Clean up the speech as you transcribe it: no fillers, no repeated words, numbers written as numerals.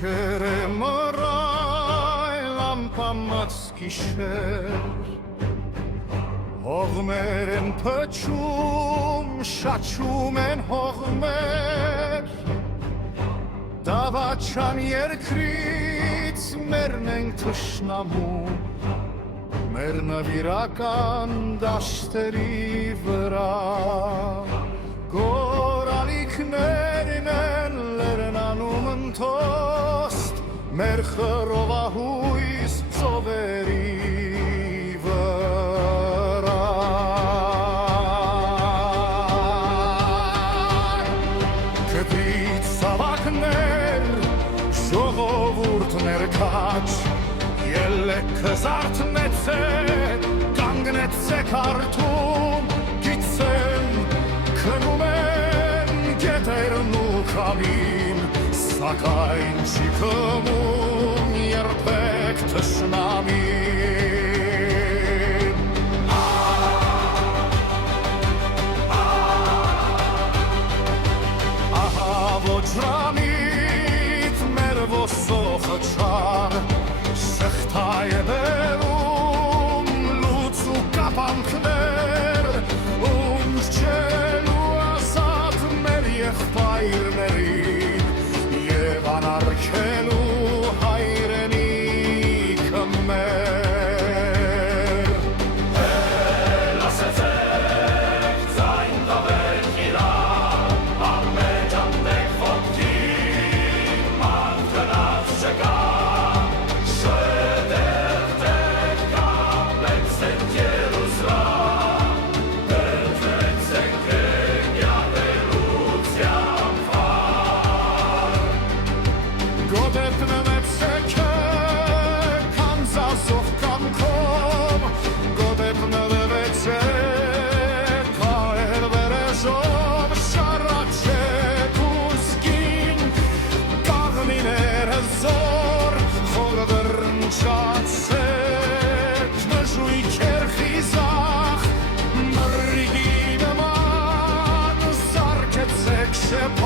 Չերը մռայլ ամպամած գիշեր Հողմեր են փչում, շաչում են հողմեր Դավաչան երկրից մերն ենք թշնամու Մեր նվիրական դաշտերի վրա Գորալիքներն են լեռնանում ընթոստ Մեր խռովահույս ծովերի վրա Կտրից սավակներ, ժողովուրդներ քաչ Ելեք զարթնեցեք, կանգնեցեք արդում Գիծեն, քնում են գետերն ու քամին Սակայն չի քմում երբեք թշնամին Ահա ոճրամիտ մեր ոսոխը չար Շղթա է բերում լուծ ու կապանքներ Ունջելու ասատ մեր եղբայրներին Եվ անարգելու հայրենիքը մեր Էլ ասեցեք ձայն տվեք իրար Ամեջ ամտեք ոտքին ման գնաց չկա Շացեք նժույքեր խիզախ Մռիգի նման սարքեցեք շեպ